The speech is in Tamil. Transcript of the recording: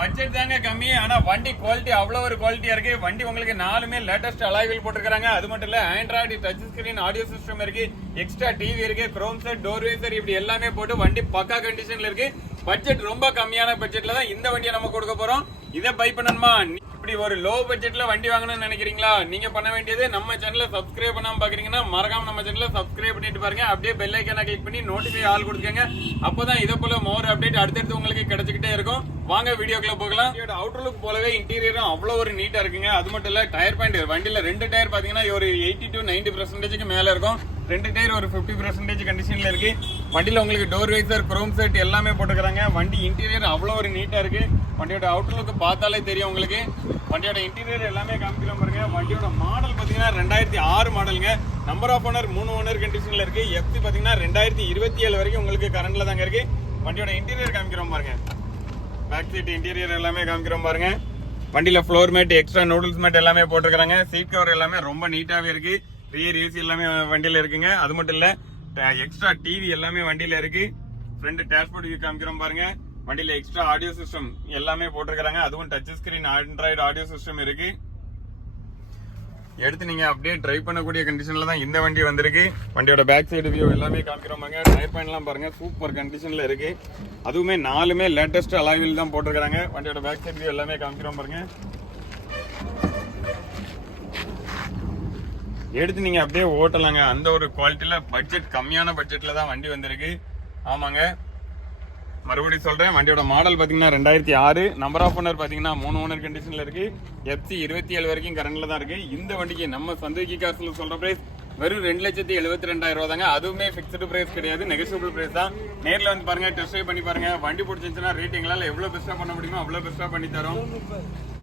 பட்ஜெட் தாங்க கம்மி ஆனா வண்டி குவாலிட்டி அவ்வளவு ஒரு குவாலிட்டியா இருக்கு. வண்டி உங்களுக்கு நாலுமே லேட்டஸ்ட் அலாய்வில் போட்டிருக்காங்க அது மட்டும் இல்ல Android touch screen audio system இருக்கு. எக்ஸ்ட்ரா டிவி இருக்கு குரோம் செட் டோர் வேசர் இப்படி எல்லாமே போட்டு வண்டி பக்கா கண்டிஷன்ல இருக்கு. பட்ஜெட் ரொம்ப கம்மியான பட்ஜெட்ல தான் இந்த வண்டியை நம்ம கொடுக்க போறோம். இதை பை பண்ணணுமா? இப்படி ஒரு லோ பட்ஜெட்ல வண்டி வாங்கணும்னு நினைக்கிறீங்களா? நீங்க பண்ண வேண்டியது நம்ம சேனல சப்ஸ்கிரைப் பண்ணாம பாக்குறீங்கன்னா மறக்காம நம்ம சேனல சப்ஸ்கிரைப் பண்ணிட்டு பாருங்க. அப்படியே பெல் ஐக்கான கிளிக் பண்ணி நோட்டிஃபை ஆல் கொடுத்துக்கங்க. அப்போதான் இதை போல மோர் அப்டேட் அடுத்தடுத்து உங்களுக்கு கிடைச்சிக்கிட்டே இருக்கும். வாங்க வீடியோக்குள்ள போகலாம். இதோட அவுட்டர் லுக் போலவே இன்டீரியரும் அவ்வளோ ஒரு நீட்டா இருக்குங்க. அது மட்டும் இல்ல டயர் பாயிண்ட் வண்டியில ரெண்டு டயர் பாத்தீங்கன்னா ஒரு எயிட்டி டு நைன்டி பர்சன்டேஜ்க்கு மேல இருக்கும். ரெண்டு டயர் ஒரு ஃபிஃப்டி பர்சன்டேஜ் கண்டிஷன்ல இருக்கு. வண்டியில உங்களுக்கு டோர் வைசர் குரோம் செட் எல்லாமே போட்டுக்கிறாங்க. வண்டி இன்டீரியர் அவ்வளோ ஒரு நீட்டா இருக்கு. வண்டியோட அவுட்டர் லுக் பார்த்தாலே தெரியும் உங்களுக்கு. வண்டியோட இன்டீரியர் எல்லாமே காமிக்கிறோம் பாருங்க. வண்டியோட மாடல் பாத்தீங்கன்னா ரெண்டாயிரத்தி ஆறு மாடலுங்க நம்பர் ஆஃப் ஓனர் மூணு ஓனர் கண்டிஷன்ல இருக்கு. எஃப்சி பாத்தீங்கன்னா ரெண்டாயிரத்தி இருபத்தி ஏழு வரைக்கும் உங்களுக்கு கரண்ட்ல தாங்க இருக்கு. வண்டியோட இன்டீரியர் காமிக்கிறோம் பாருங்க. பேக் சீட் இன்டீரியர் எல்லாமே காமிக்கிறோம் பாருங்க. வண்டியில் floor mat extra noodles mat எல்லாமே போட்டிருக்காங்க சீட் கவர் எல்லாமே ரொம்ப நீட்டாகவே இருக்கு. ரியர் ஏசி எல்லாமே வண்டியில் இருக்குங்க. அது மட்டும் இல்லை எக்ஸ்ட்ரா டிவி எல்லாமே வண்டியில் இருக்கு. ஃப்ரண்ட் டேஷ்போர்ட் வியூ காமிக்கிறோம் பாருங்க. வண்டியில் எக்ஸ்ட்ரா ஆடியோ சிஸ்டம் எல்லாமே போட்டிருக்கிறாங்க. அதுவும் touch screen Android audio system இருக்குது எடுத்து நீங்க அப்படியே டிரைவ் பண்ணக்கூடிய கண்டிஷன்ல தான் இந்த வண்டி வந்திருக்கு. வண்டியோட பேக் சைடு வியூ எல்லாமே காமிக்கிறோம் டயர் பாயிண்ட்லாம் பாருங்க. சூப்பர் கண்டிஷன்ல இருக்கு. அதுவுமே நாலுமே லேட்டஸ்ட் அலாவில் தான் போட்டிருக்காங்க வண்டியோட பேக் சைடு வியூ எல்லாமே காமிக்கிறோம் பாருங்க. எடுத்து நீங்க அப்படியே ஓட்டலாங்க. அந்த ஒரு குவாலிட்டியில பட்ஜெட் கம்மியான பட்ஜெட்ல தான் வண்டி வந்திருக்கு. ஆமாங்க. மறுபடியும் சொல்கிறேன் வண்டியோட மாடல் பார்த்தீங்கன்னா ரெண்டாயிரத்தி ஆறு. நம்பர் ஆஃப் ஓனர் பார்த்தீங்கன்னா மூணு ஓனர் கண்டிஷனில் இருக்குது எஃப்சி இருபத்தி ஏழு வரைக்கும் கரண்டில் தான் இருக்குது இந்த வண்டிக்கு நம்ம சந்தோகி காசில் சொல்கிற ப்ரைஸ் வெறும் ரெண்டு லட்சத்தி எழுபத்தி ரெண்டாயிரம் ரூபா தாங்க. அதுவுமே ஃபிக்ஸ்டு ப்ரைஸ் கிடையாது நெகசிபிள் ப்ரைஸ் தான். நேரில் வந்து பாருங்க டெஸ்ட் ட்ரைவ் பண்ணி பாருங்க. வண்டி பிடிச்சிருந்துச்சுன்னா ரேட் எங்களால எவ்வளோ பெஸ்டா பண்ண முடியுமோ அவ்வளோ பெஸ்ட்டாக பண்ணி தரோம்.